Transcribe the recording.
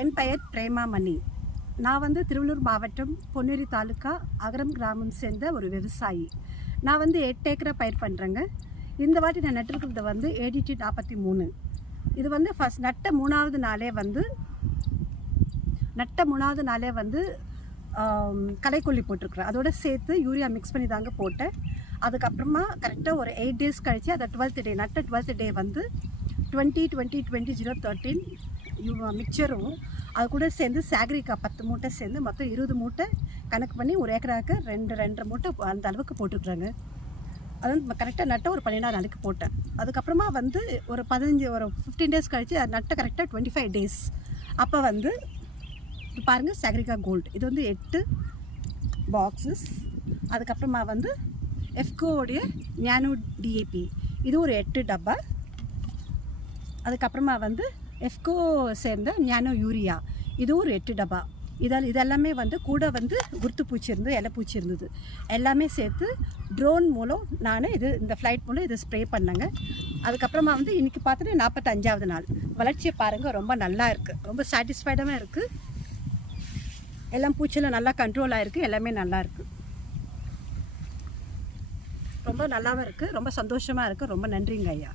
என் பெயர் பிரேமாமணி நான் வந்து திருவள்ளூர் மாவட்டம் பொன்னேரி தாலுக்கா அகரம் கிராமம் சேர்ந்த ஒரு விவசாயி. நான் வந்து எட்டு ஏக்கரை பயிர் பண்ணுறேங்க இந்த வாட்டி நான் நட்டிருக்கிறது வந்து ஏடிடி நாற்பத்தி மூணு. இது வந்து ஃபஸ்ட் நட்ட மூணாவது நாளே வந்து நட்ட மூணாவது நாளே வந்து கலைக்கொல்லி களைக்கொல்லி போட்டிருக்குறேன். அதோட சேர்த்து யூரியா மிக்ஸ் பண்ணி தாங்க போட்டேன். அதுக்கப்புறமா கரெக்டாக ஒரு எயிட் டேஸ் கழித்து அதை டுவெல்த் டே நட்ட டுவெல்த் டே வந்து twenty twenty twenty zero thirteen மிக்சரும் அது கூட சேர்ந்து சாக்ரிக்கா பத்து மூட்டை சேர்ந்து மொத்தம் இருபது மூட்டை கணக்கு பண்ணி ஒரு ஏக்கராவுக்கு ரெண்டு ரெண்டரை மூட்டை அந்த அளவுக்கு போட்டுருக்குறாங்க அது வந்து கரெக்டாக நட்ட ஒரு பன்னெண்டாம் நாளைக்கு போட்டேன். அதுக்கப்புறமா வந்து ஒரு பதினஞ்சு ஒரு ஃபிஃப்டீன் டேஸ் கழித்து அது நட்ட கரெக்டாக டுவெண்ட்டி ஃபைவ் டேஸ் அப்போ வந்து இது பாருங்கள் சாக்ரிகா கோல்டு இது வந்து எட்டு பாக்ஸஸ் அதுக்கப்புறமா வந்து எஃப்கோவுடைய ஞானோ டிஏபி இது ஒரு எட்டு டப்பா. அதுக்கப்புறமா வந்து எஃப்கோ சேர்ந்த ஞானோ யூரியா இது ஒரு எட்டு டப்பா. இதில் இதெல்லாமே வந்து கூட வந்து குருத்து பூச்சி இருந்தது இலை பூச்சி இருந்தது எல்லாமே சேர்த்து ட்ரோன் மூலம் நான் இது இந்த ஃப்ளைட் மூலம் இதை ஸ்ப்ரே பண்ணேங்க. அதுக்கப்புறமா வந்து இன்றைக்கி பார்த்துட்டு நாற்பத்தஞ்சாவது நாள். வளர்ச்சியை பாருங்கள் ரொம்ப நல்லா இருக்குது ரொம்ப சாட்டிஸ்ஃபைடாகவும் இருக்குது எல்லாம் பூச்சியில் நல்லா கண்ட்ரோல் ஆகிருக்கு எல்லாமே நல்லா இருக்குது ரொம்ப நல்லாவும் இருக்குது ரொம்ப சந்தோஷமாக இருக்குது ரொம்ப நன்றிங்க ஐயா.